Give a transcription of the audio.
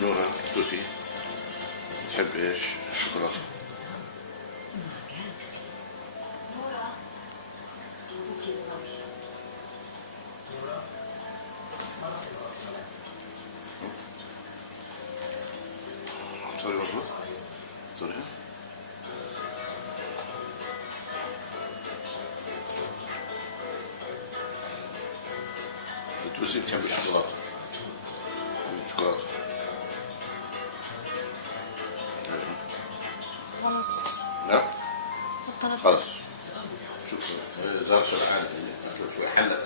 نورا توتي تحب ايش؟ شوكولاتة. سوري مظبوط. سوري. توتي تحب الشوكولاتة. تحب الشوكولاتة. خلاص لا؟ بطلت. خلاص. شكرا. زار سرعان أكلت شوي حلت